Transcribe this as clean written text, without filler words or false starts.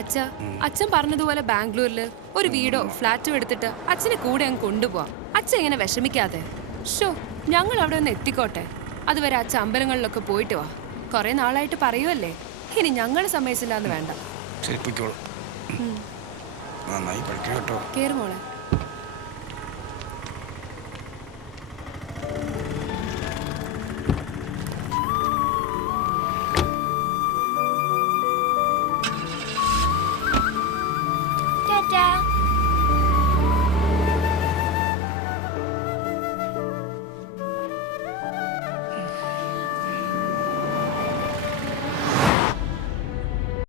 അച്ഛാ, അച്ഛൻ പറഞ്ഞതുപോലെ ബാംഗ്ലൂരിൽ ഒരു വീടോ ഫ്ലാറ്റോ എടുത്തിട്ട് അച്ഛനെ കൂടെ അങ്ങ് കൊണ്ടുപോവാം. അച്ഛൻ ഇങ്ങനെ വിഷമിക്കാതെ. ഷോ, ഞങ്ങൾ അവിടെ ഒന്ന് എത്തിക്കോട്ടെ. അതുവരെ അച്ഛൻ അമ്പലങ്ങളിലൊക്കെ പോയിട്ട് വാ. കുറെ നാളായിട്ട് പറയുമല്ലേ, ഇനി ഞങ്ങൾ സമ്മതിച്ചില്ലാന്ന് വേണ്ട. നന്നായി പഠിക്കട്ടോ. കേറുമോളെ.